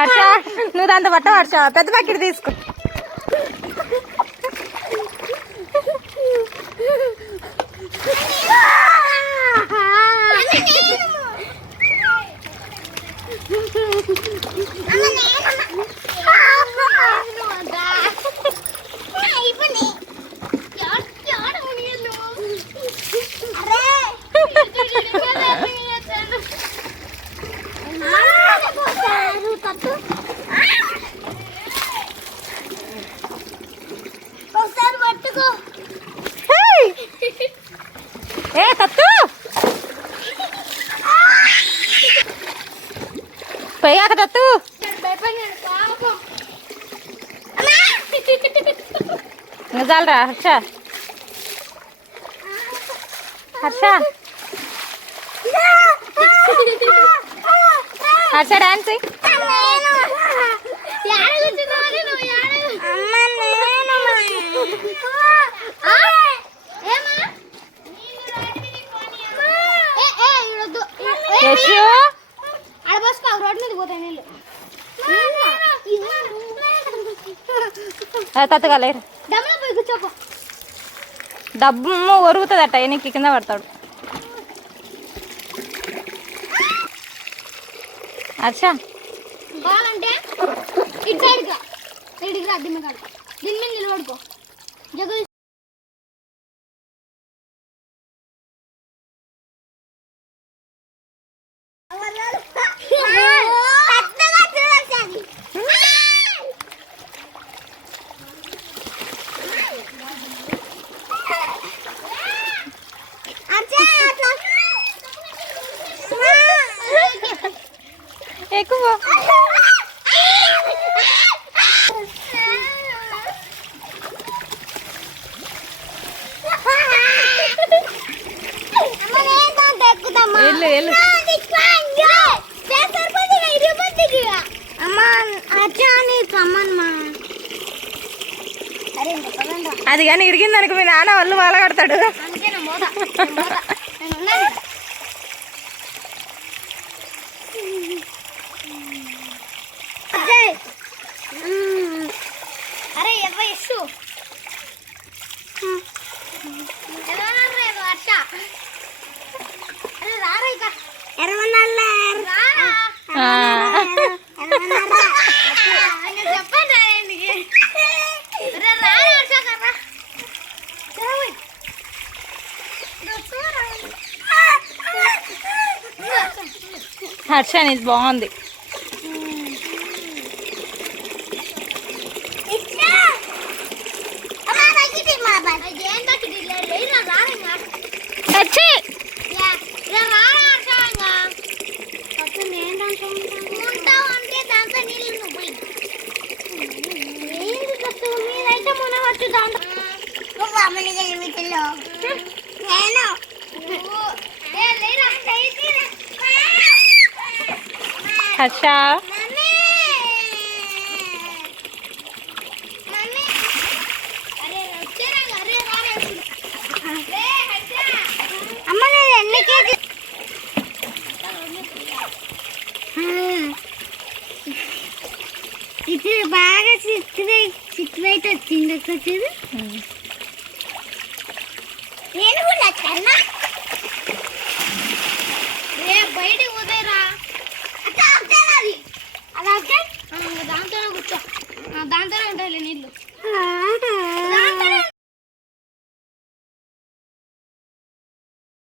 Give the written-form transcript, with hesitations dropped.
హర్ష నువ్వు దాంతో పట్ట హర్ష పెద్ద బకెట్ తీసుకో. ఏ తత్తు పోయాక తత్తు చాలరా హర్ష హర్ష హర్ష డాన్స్ తత్తగలేరు డబ్బు ఒరుగుతుందట నీకు కింద పడతాడు. హర్ష బాగాలంటే ఇటు సైడ్గా ఇటుకి రా దీని మీద నిలబడుకో జగ ఎక్కువ అది కానీ ఇరిగింది అనుకో మీ నాన్న వాళ్ళు మాల కడతాడు. అరే ఎవ్వసు హర్ష అనేది బాగుంది. హర్ష ఇది బాగా చిక్కువైతే వచ్చింది వచ్చేది నేను కూడా కన్నా బయటికి పోతాయిరా అట్లా అది దాంతోనే కూర్చో దాంతోనే ఉంటాయి నీళ్ళు.